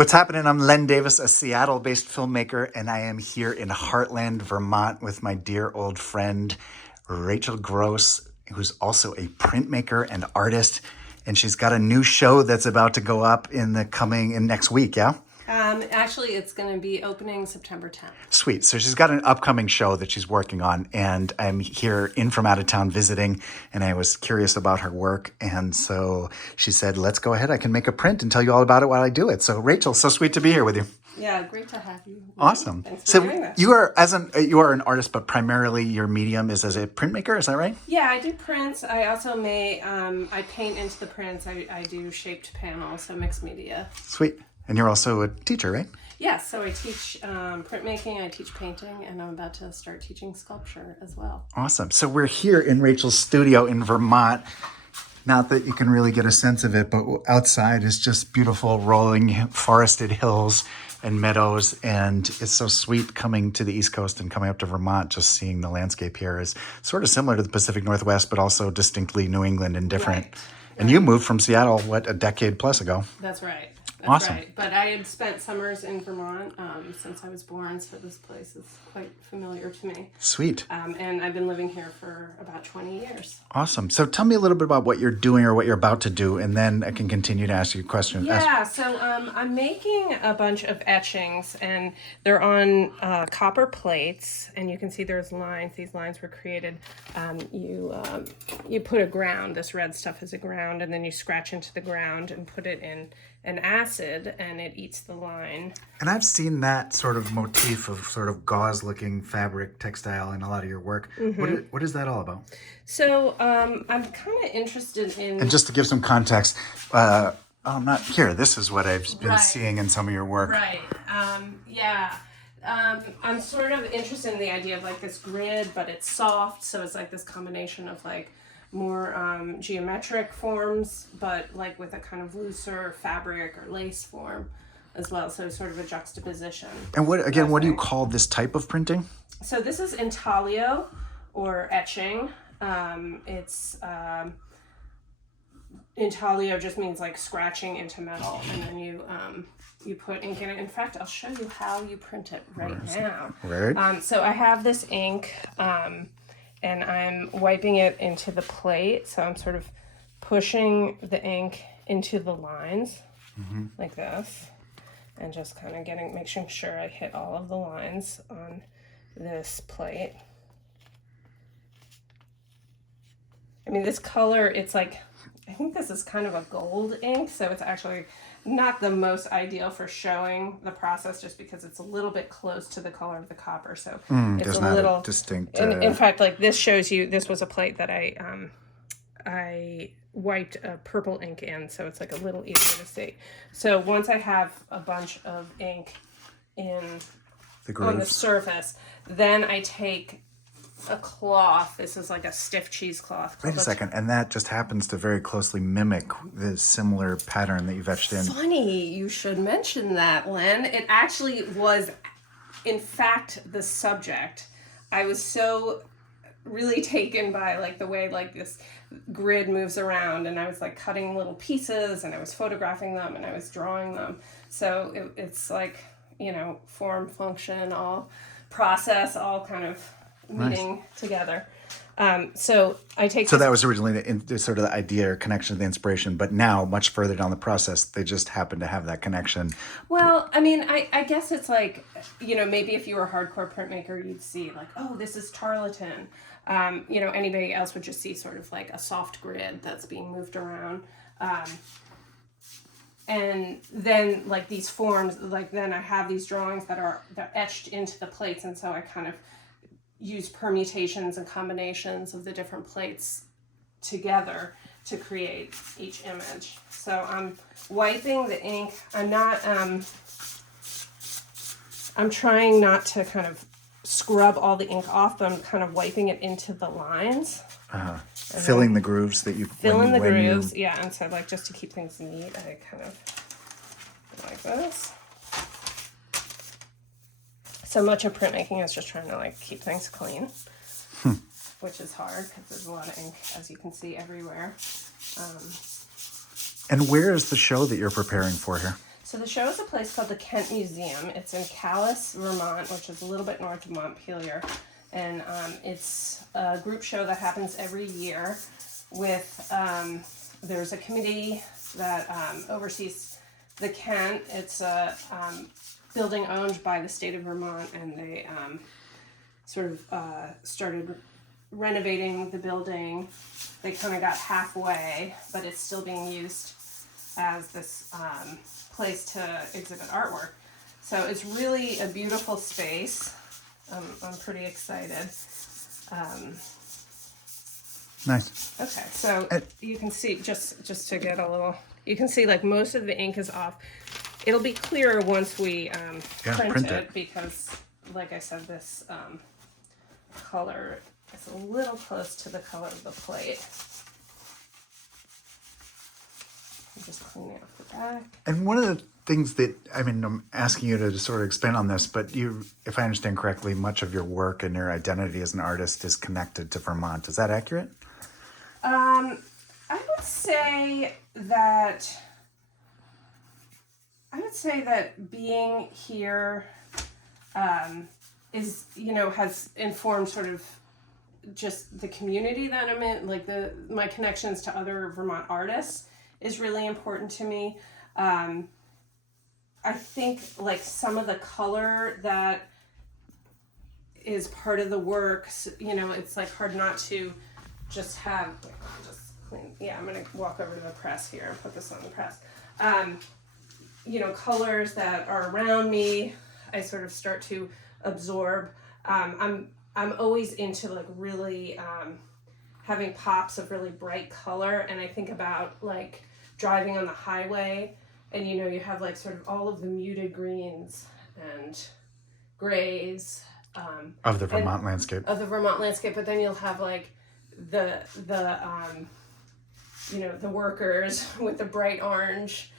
What's happening? I'm Len Davis, a Seattle-based filmmaker, and I am here in Heartland, Vermont with my dear old friend, Rachel Gross, who's also a printmaker and artist. And she's got a new show that's about to go up in next week, yeah? Actually, it's going to be opening September 10th. Sweet. So she's got an upcoming show that she's working on, and I'm here from out of town visiting, and I was curious about her work. And so she said, let's go ahead. I can make a print and tell you all about it while I do it. So Rachel, so sweet to be here with you. Yeah, great to have you. Awesome. Thanks for doing this. You are an artist, but primarily your medium is as a printmaker. Is that right? Yeah, I do prints. I also I paint into the prints. I do shaped panels, so mixed media. Sweet. And you're also a teacher, right? Yes, so I teach printmaking, I teach painting, and I'm about to start teaching sculpture as well. Awesome. So we're here in Rachel's studio in Vermont. Not that you can really get a sense of it, but outside is just beautiful rolling forested hills and meadows. And it's so sweet coming to the East Coast and coming up to Vermont, just seeing the landscape here is sort of similar to the Pacific Northwest, but also distinctly New England and different. Right. And you moved from Seattle, a decade plus ago? That's right. That's awesome. Right. But I had spent summers in Vermont since I was born, so this place is quite familiar to me. Sweet. And I've been living here for about 20 years. Awesome. So tell me a little bit about what you're doing or what you're about to do, and then I can continue to ask you questions. Yeah, so I'm making a bunch of etchings, and they're on copper plates, and you can see there's lines. These lines were created. You put a ground. This red stuff is a ground, and then you scratch into the ground and put it in an acid, and it eats the line. And I've seen that sort of motif of sort of gauze-looking fabric textile in a lot of your work. Mm-hmm. What is that all about? So I'm kind of interested in... And just to give some context, I'm not here. This is what I've been seeing in some of your work. Right. I'm sort of interested in the idea of like this grid, but it's soft, so it's like this combination of like more geometric forms, but like with a kind of looser fabric or lace form as well. So sort of a juxtaposition. And what do you call this type of printing? So this is intaglio or etching. Intaglio just means like scratching into metal, and then you put ink in it. In fact, I'll show you how you print it right now. Right. So I have this ink, and I'm wiping it into the plate. So I'm sort of pushing the ink into the lines like this, and just kind of making sure I hit all of the lines on this plate. I mean, this color, it's like, I think this is kind of a gold ink, so it's actually not the most ideal for showing the process, just because it's a little bit close to the color of the copper. So it's a little distinct. In fact, like this shows you, this was a plate that I wiped a purple ink in, so it's like a little easier to see. So once I have a bunch of ink on the surface, then I take a cloth. This is like a stiff cheesecloth. Wait a second, and that just happens to very closely mimic the similar pattern that you've etched in. Funny you should mention that, Len. It actually was, in fact, the subject. I was so really taken by like the way like this grid moves around, and I was like cutting little pieces, and I was photographing them, and I was drawing them. So it's like, form, function, all process, all kind of meeting together. So I take. So that was originally the sort of the idea or connection, the inspiration, but now much further down the process, they just happen to have that connection. Well, I mean, I guess it's like, maybe if you were a hardcore printmaker, you'd see like, oh, this is tarlatan. Anybody else would just see sort of like a soft grid that's being moved around. And then like these forms, like then I have these drawings they're etched into the plates, and so I kind of use permutations and combinations of the different plates together to create each image. So I'm wiping the ink. I'm trying not to kind of scrub all the ink off, but I'm kind of wiping it into the lines. Filling the grooves that you... Filling the grooves, yeah. And so like just to keep things neat, I kind of go like this. So much of printmaking is just trying to like keep things clean, which is hard because there's a lot of ink, as you can see, everywhere. And where is the show that you're preparing for here? So the show is a place called the Kent Museum. It's in Calais, Vermont, which is a little bit north of Montpelier. And it's a group show that happens every year with, there's a committee that oversees the Kent. It's a building owned by the state of Vermont, and they sort of started renovating the building. They kind of got halfway, but it's still being used as this place to exhibit artwork. So it's really a beautiful space. I'm pretty excited. Nice. Okay, so you can see, just to get a little, you can see like most of the ink is off. It'll be clearer once we print it, because like I said, this color is a little close to the color of the plate. I'm just cleaning off the back. And one of the things that, I mean, I'm asking you to sort of expand on this, but you, if I understand correctly, much of your work and your identity as an artist is connected to Vermont. Is that accurate? I would say that being here is, has informed sort of just the community that I'm in, like my connections to other Vermont artists is really important to me. I think like some of the color that is part of the work, it's like hard not to just have, I'm gonna walk over to the press here and put this on the press. Colors that are around me, I sort of start to absorb. I'm always into like really having pops of really bright color, and I think about like driving on the highway, and you have like sort of all of the muted greens and grays of the Vermont landscape. Of the Vermont landscape, but then you'll have like the workers with the bright orange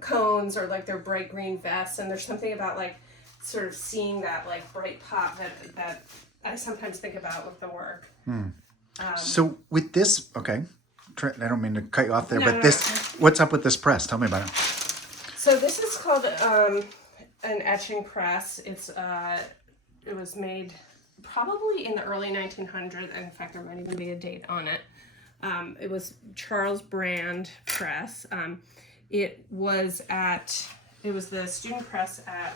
cones, or like their bright green vests, and there's something about like sort of seeing that like bright pop that I sometimes think about with the work. So with this, okay, I don't mean to cut you off there, but no. What's up with this press? Tell me about it. So this is called an etching press. It was made probably in the early 1900s. In fact, there might even be a date on it. It was Charles Brand Press. It was the student press at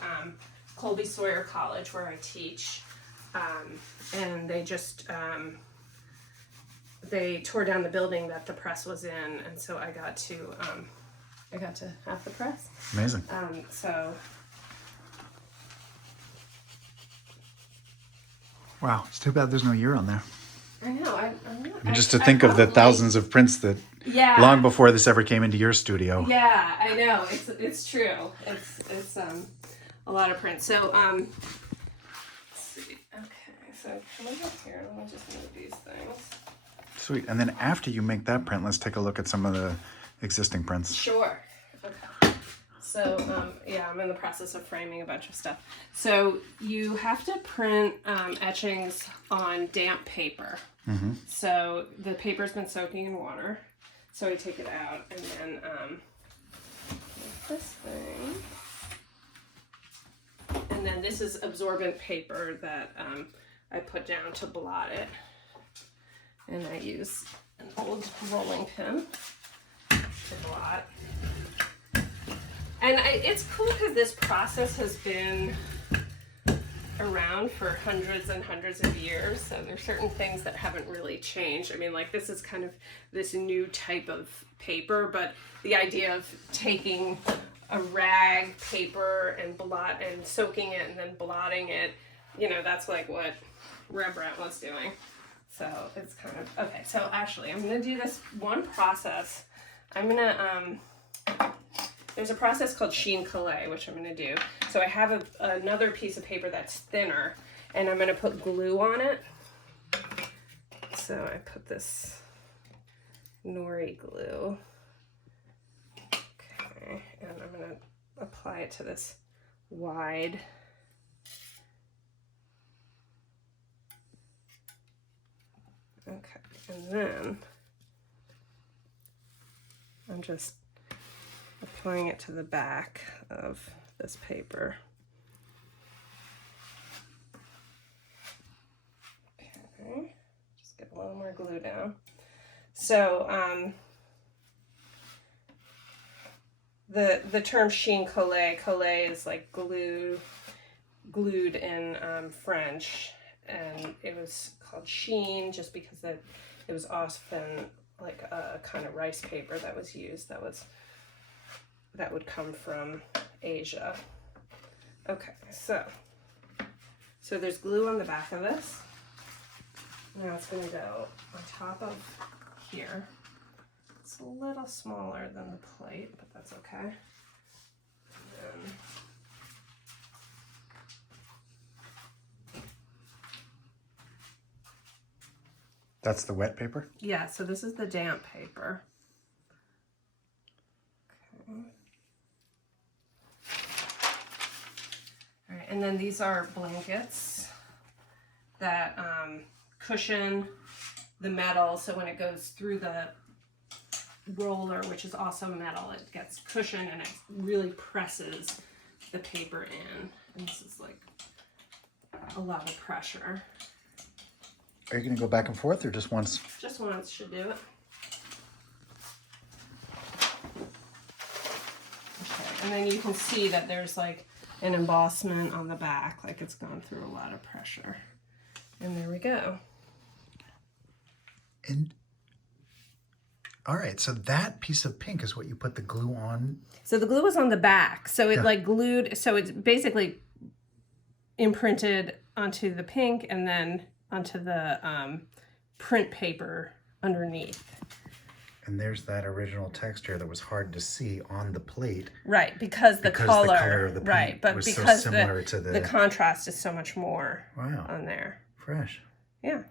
Colby Sawyer College, where I teach, and they just they tore down the building that the press was in, and so I got to have the press. Amazing. Wow, it's too bad there's no year on there. I know. I mean, just to think of the thousands of prints that long before this ever came into your studio. Yeah, I know. It's true. It's a lot of prints. So let's see. Okay, so come over here. Let me just move these things. Sweet. And then after you make that print, let's take a look at some of the existing prints. Sure. Okay. So I'm in the process of framing a bunch of stuff. So you have to print etchings on damp paper. Mm-hmm. So the paper's been soaking in water. So I take it out, and then this thing. And then this is absorbent paper that I put down to blot it. And I use an old rolling pin to blot. And it's cool because this process has been around for hundreds and hundreds of years. So there's certain things that haven't really changed. I mean, like this is kind of this new type of paper, but the idea of taking a rag paper and soaking it and then blotting it, that's like what Rembrandt was doing. So it's kind of, okay, so actually I'm gonna do this one process. There's a process called sheen collé, which I'm gonna do. So I have another piece of paper that's thinner, and I'm gonna put glue on it. So I put this nori glue. Okay, and I'm gonna apply it to this wide. Okay, and then I'm just applying it to the back of this paper. Okay, just get a little more glue down. So the term sheen collé is like glued in French, and it was called sheen just because it was often like a kind of rice paper that was used that would come from Asia. Okay, so there's glue on the back of this. Now it's going to go on top of here. It's a little smaller than the plate, but that's okay. And then That's the wet paper? yeah, so this is the damp paper. Okay. All right, and then these are blankets that cushion the metal, so when it goes through the roller, which is also metal, it gets cushioned and it really presses the paper in. And this is like a lot of pressure. Are you going to go back and forth or just once? Just once should do it. Okay, and then you can see that there's like an embossment on the back, like it's gone through a lot of pressure. And there we go. And all right, so that piece of pink is what you put the glue on. So the glue was on the back, so it like glued, so it's basically imprinted onto the pink and then onto the print paper underneath. And there's that original texture that was hard to see on the plate. Right, because the color of the paint right, but was because so similar to the contrast is so much more on there. Fresh. Yeah.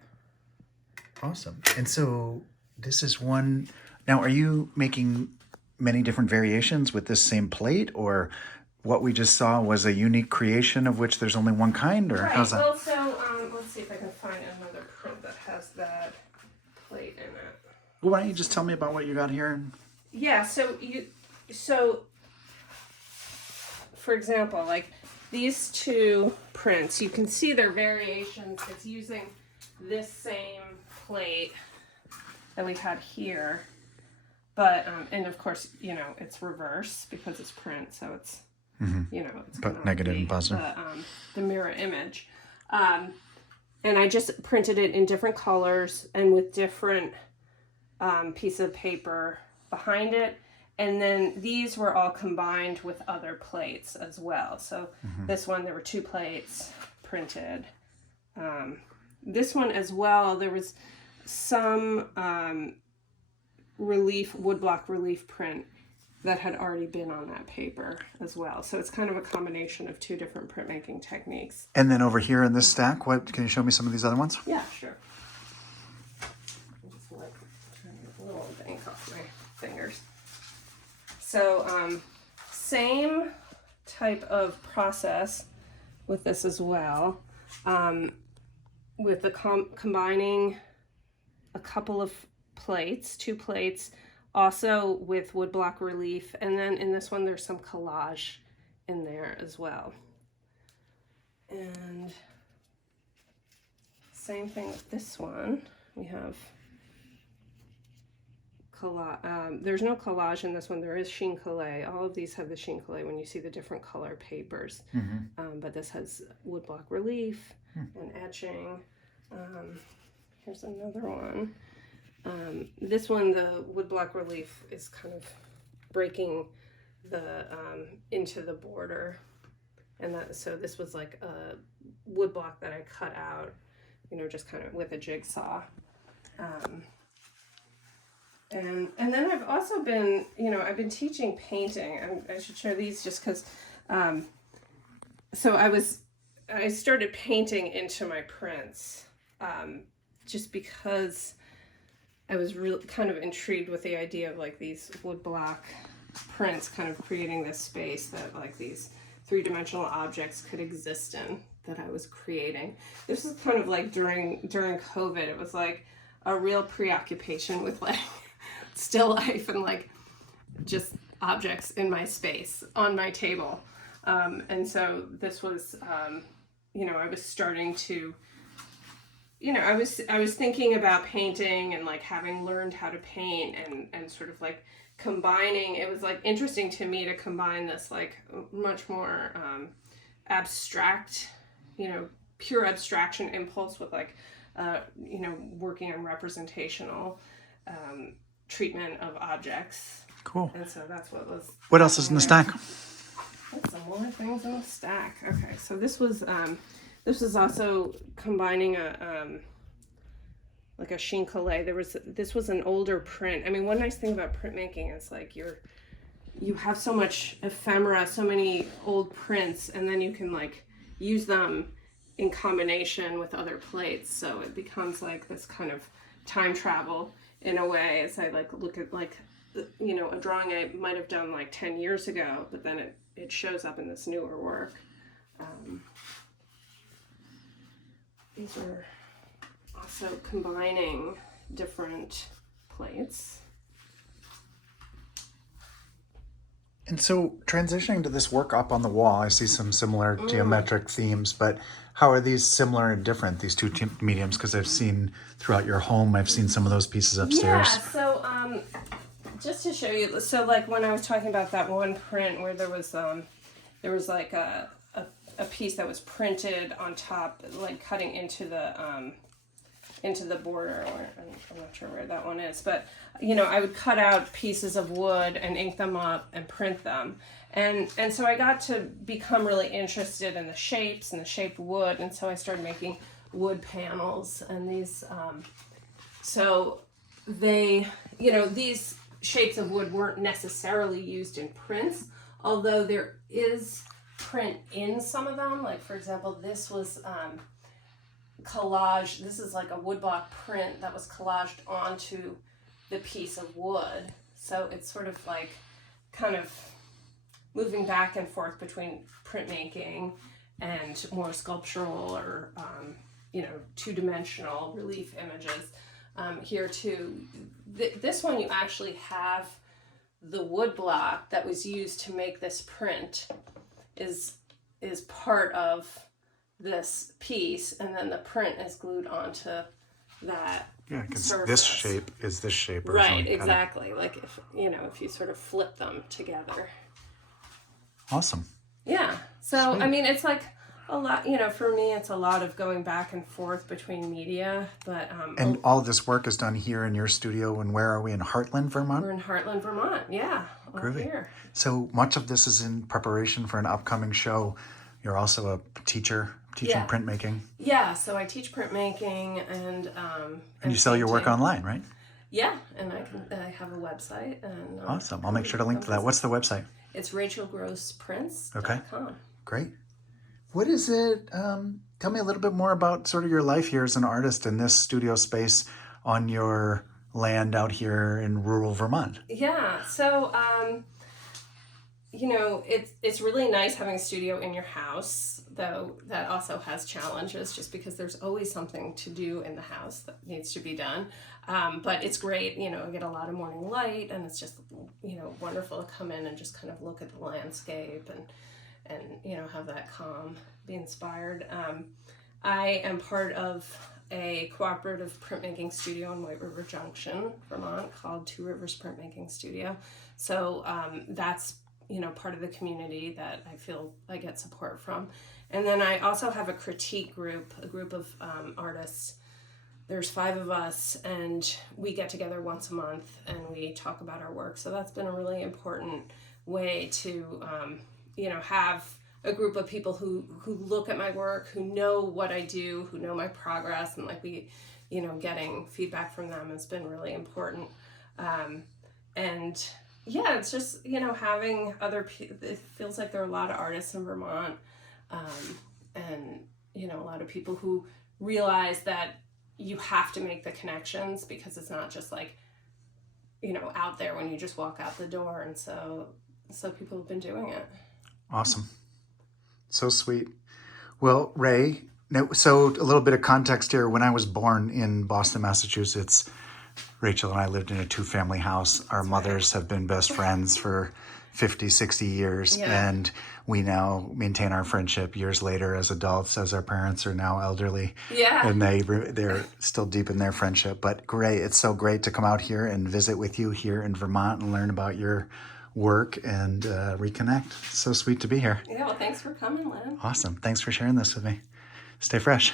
Awesome. And so this is one. Now, are you making many different variations with this same plate, or what we just saw was a unique creation of which there's only one kind, or how's that? Well, so let's see if I can find another print that has that plate in it. Well, why don't you just tell me about what you got here? Yeah. So for example, like these two prints, you can see their variations. It's using this same plate that we had here, but and of course, you know, it's reverse because it's print, so it's you know, it's but negative and positive. The mirror image, and I just printed it in different colors and with different piece of paper behind it, and then these were all combined with other plates as well. So this one, there were 2 plates printed. This one as well, there was some woodblock relief print that had already been on that paper as well. So it's kind of a combination of 2 different printmaking techniques. And then over here in this stack, what can you show me some of these other ones? Yeah, sure. I'm just like trying to get a little ink off my fingers. So same type of process with this as well. With the combining a couple of plates, 2 plates, also with woodblock relief, and then in this one there's some collage in there as well. And same thing with this one. We have collage. There's no collage in this one. There is sheen collé. All of these have the sheen collé when you see the different color papers. But this has woodblock relief and etching. Here's another one. This one, the woodblock relief is kind of breaking the into the border, and so this was like a woodblock that I cut out, you know, just kind of with a jigsaw. And then I've also been, you know, I've been teaching painting. I should show these just because. So I started painting into my prints, just because I was really kind of intrigued with the idea of like these woodblock prints kind of creating this space that like these 3-dimensional objects could exist in that I was creating. This is kind of like during COVID, it was like a real preoccupation with like still life and like just objects in my space on my table. And so this was, I was starting to, I was thinking about painting and like having learned how to paint and sort of like combining. It was like interesting to me to combine this like much more abstract, pure abstraction impulse with like, working on representational treatment of objects. Cool. And so that's what was. What else is in the stack? Some more things in the stack. Okay, so this was also combining like a sheen collé. This was an older print. I mean, one nice thing about printmaking is like you have so much ephemera, so many old prints, and then you can like use them in combination with other plates. So it becomes like this kind of time travel in a way as I like look at like, a drawing I might have done like 10 years ago, but then it shows up in this newer work. These are also combining different plates. And so transitioning to this work up on the wall, I see some similar geometric themes, but how are these similar and different, these two mediums? Because I've seen throughout your home, I've seen some of those pieces upstairs. Yeah, so just to show you, so like when I was talking about that one print where there was like a piece that was printed on top, like cutting into the border. I'm not sure where that one is, but I would cut out pieces of wood and ink them up and print them, and so I got to become really interested in the shapes and the shaped wood, and so I started making wood panels, and these so they these shapes of wood weren't necessarily used in prints, although there is print in some of them. Like for example, this was collage. This is like a woodblock print that was collaged onto the piece of wood. So it's sort of like kind of moving back and forth between printmaking and more sculptural or two-dimensional relief images. Here too, this one you actually have the wood block that was used to make this print is part of this piece, and then the print is glued onto that. Yeah, because surface. This shape is this shape. Or right, something. exactly. Like if you sort of flip them together. Awesome. Yeah. So Sweet. I mean, it's like a lot. For me, it's a lot of going back and forth between media. But And all this work is done here in your studio. And where are we? In Heartland, Vermont? we're in Heartland, Vermont. Yeah, over Groovy. here. So much of this is in preparation for an upcoming show. You're also a teaching Yeah. printmaking. Yeah. So I teach printmaking and And you sell your work painting. online, right? Yeah, and I have a website and Awesome. I'll make sure to link to that. What's the website? It's rachelgrossprints.com. Okay. Great. What is it? Tell me a little bit more about sort of your life here as an artist in this studio space on your land out here in rural Vermont. Yeah. So, it's really nice having a studio in your house, though that also has challenges just because there's always something to do in the house that needs to be done. But it's great, I get a lot of morning light, and it's just, wonderful to come in and just kind of look at the landscape and have that calm, be inspired. I am part of a cooperative printmaking studio in White River Junction, Vermont, called Two Rivers Printmaking Studio. So that's part of the community that I feel I get support from. And then I also have a critique group, a group of artists. There's 5 of us, and we get together once a month and we talk about our work. So that's been a really important way to have a group of people who look at my work, who know what I do, who know my progress, and like we, getting feedback from them has been really important. And yeah, it's just, having other people, it feels like there are a lot of artists in Vermont, and, a lot of people who realize that you have to make the connections because it's not just like, out there when you just walk out the door. And so people have been doing it. Awesome. So sweet. Well, Ray, so a little bit of context here. When I was born in Boston, Massachusetts, Rachel and I lived in a 2-family house. Our mothers have been best friends for 50, 60 years. Yeah. And we now maintain our friendship years later as adults, as our parents are now elderly. Yeah. And they're still deep in their friendship. But great. It's so great to come out here and visit with you here in Vermont and learn about your work and reconnect. So sweet to be here. Yeah, well, thanks for coming, Lynn. Awesome. Thanks for sharing this with me. Stay fresh.